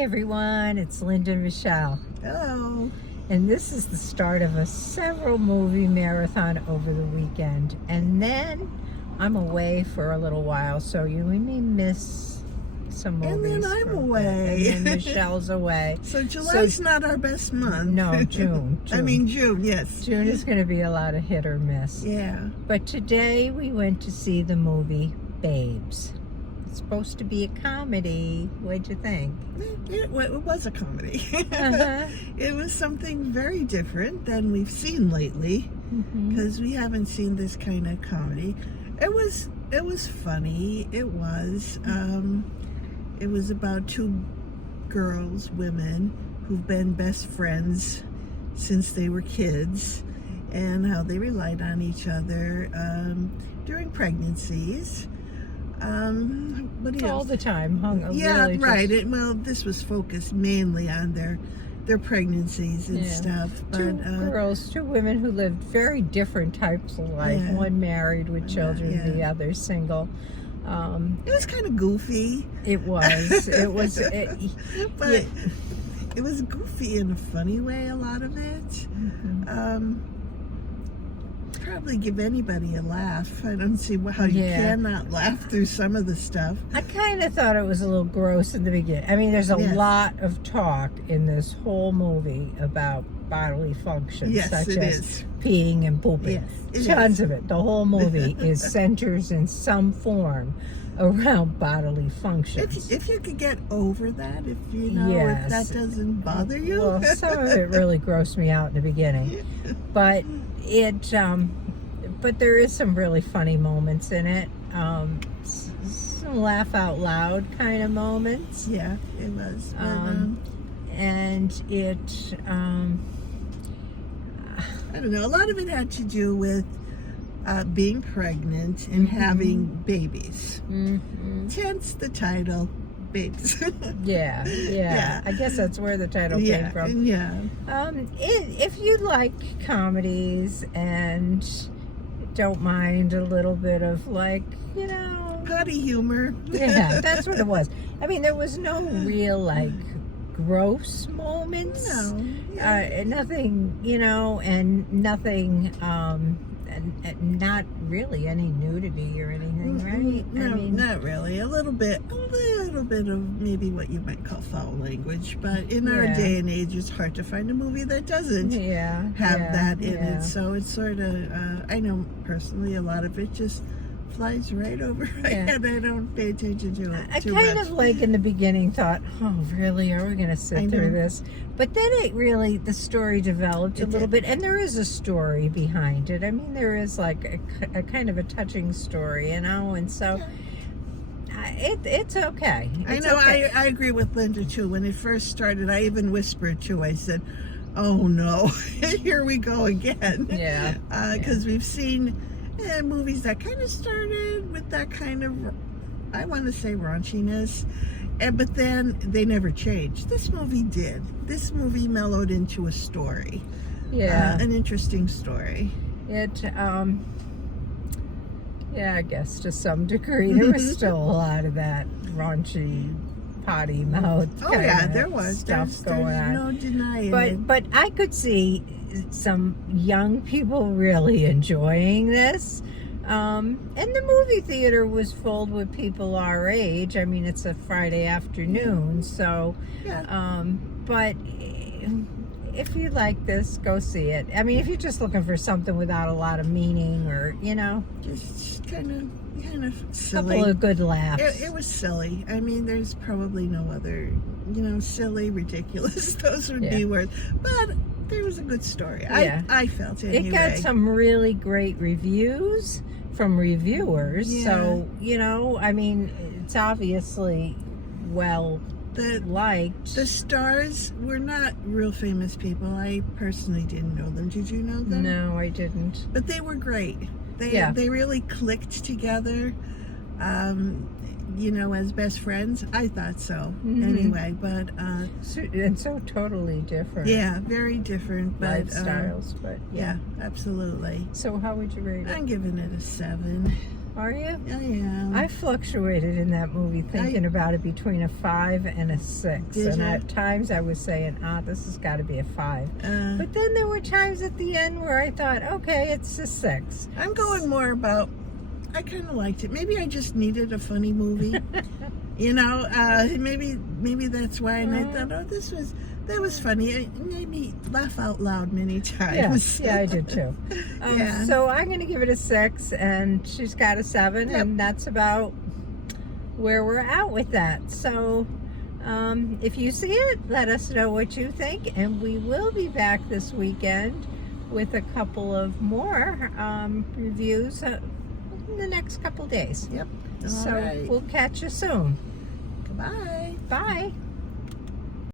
everyone, it's Linda and Michelle, Hello. and this is the start of a several movie marathon over the weekend, and then I'm away for a little while, so you may miss some movies. And then I'm for a bit, away. and then Michelle's away. So July's not our best month. No, June. I mean June, yes. June is going to be a lot of hit or miss. Yeah. But today we went to see the movie Babes. It's supposed to be a comedy. What'd you think? It was a comedy. Uh-huh. It was something very different than we've seen lately, because we haven't seen this kind of comedy. It was funny. It was about two women who've been best friends since they were kids, and how they relied on each other during pregnancies. What else? All the time. Yeah, really right. just- This was focused mainly on their pregnancies and Yeah. stuff. But two women who lived very different types of life. Yeah. One married with children, yeah. the other single. it was kind of goofy. It was. But it was goofy in a funny way, a lot of it. Probably give anybody a laugh. I don't see how you cannot laugh through some of the stuff. I kind of thought it was a little gross in the beginning. I mean, there's a lot of talk in this whole movie about bodily functions, such as peeing and pooping. Yes, Tons of it. The whole movie is centers in some form around bodily functions. If you could get over that, if that doesn't bother you. Well, some of it really grossed me out in the beginning, but but there is some really funny moments in it. Some laugh out loud kind of moments. Yeah, it was. And it, I don't know. A lot of it had to do with being pregnant and having babies. Hence the title, Babes. Yeah. I guess that's where the title came from. Yeah. If you like comedies and don't mind a little bit of Potty humor. Yeah, that's what it was. I mean, there was no real gross moments. No. Nothing, and nothing, and not really any nudity or anything, right? No, I mean, not really. A little bit of maybe what you might call foul language, but in our day and age, it's hard to find a movie that doesn't have that in it. So it's sort of, I know personally, a lot of it just flies right over my head. I don't pay attention to it I too kind much. of in the beginning thought, oh really, are we going to sit through this? But then the story developed a little bit, and there is a story behind it. I mean, there is a kind of a touching story, and so it's okay. It's okay. I agree with Linda too. When it first started, I even whispered too. I said, oh no, here we go again. Yeah. Because we've seen movies that kind of started with that kind of, I want to say, raunchiness, but then they never changed. This movie did. This movie mellowed into a story. Yeah. An interesting story. I guess to some degree there was still a lot of that raunchy, potty mouth. Oh yeah, there was stuff going on. No denying it. But I could see some young people really enjoying this. And the movie theater was filled with people our age. I mean, it's a Friday afternoon, so but if you like this, go see it. I mean, if you're just looking for something without a lot of meaning, or just kind of a silly. couple of good laughs. It was silly. I mean, there's probably no other, silly, ridiculous. Those would be words. But there was a good story. I felt anyway. It got some really great reviews from reviewers. Yeah. So, I mean, it's obviously liked. The stars were not real famous people. I personally didn't know them. Did you know them? No, I didn't. But they were great. They really clicked together. As best friends. I thought so. Anyway, but so totally different. Yeah, very different, but lifestyles. But yeah, absolutely. So how would you rate it? I'm giving it a 7. Are you? I am. I fluctuated in that movie thinking about it between a 5 and a 6. Did And ya? at times I was saying, this has got to be a 5. Uh, But then there were times at the end where I thought, okay, it's a 6. I'm going more about, I kind of liked it. Maybe I just needed a funny movie. You know, maybe that's why. And I thought, that was funny. It made me laugh out loud many times. Yeah, I did too. Yeah. So I'm going to give it a 6, and she's got a 7, Yep. and that's about where we're at with that. So if you see it, let us know what you think, and we will be back this weekend with a couple of more reviews in the next couple days. Yep. All So right. we'll catch you soon. Goodbye. Bye.